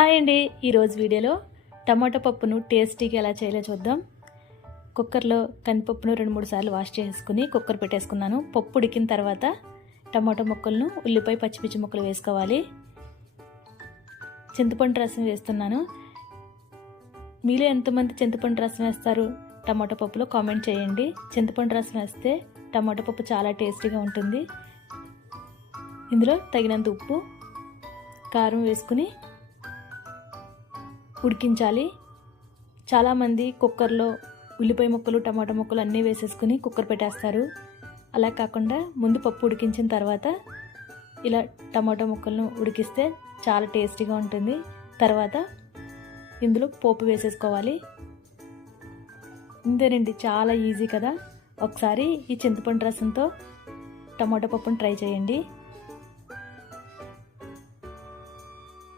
Hi అండి. ఈరోజు వీడియోలో టమాటా పప్పును టేస్టీగా ఎలా చేయాలో చూద్దాం. కుక్కర్లో కందిపప్పును రెండు మూడు సార్లు వాష్ చేసుకుని కుక్కర్ పెట్టేసుకున్నాను. పప్పు ఉడికిన తర్వాత టమాటో ముక్కలను ఉల్లిపాయ పచ్చిమిర్చి ముక్కలు వేసుకోవాలి. చింతపండు రసం వేస్తున్నాను. మీలో ఎంతమంది చింతపండు రసం వేస్తారు? టమాటో పప్పులో కామెంట్ చేయండి. చింతపండు రసం వేస్తే టమాటో పప్పు చాలా టేస్టీగా ఉంటుంది. ఇందులో తగినంత ఉప్పు కారం వేసుకుని ఉడికించాలి. చాలామంది కుక్కర్లో ఉల్లిపాయ ముక్కలు టమాటా ముక్కలు అన్నీ వేసేసుకుని కుక్కర్ పెట్టేస్తారు. అలా కాకుండా ముందు పప్పు ఉడికించిన తర్వాత ఇలా టమాటా ముక్కలను ఉడికిస్తే చాలా టేస్టీగా ఉంటుంది. తర్వాత ఇందులో పోపు వేసేసుకోవాలి. ఇంతేనండి చాలా ఈజీ కదా. ఒకసారి ఈ చింతపండు రసంతో టమాటా పప్పును ట్రై చేయండి.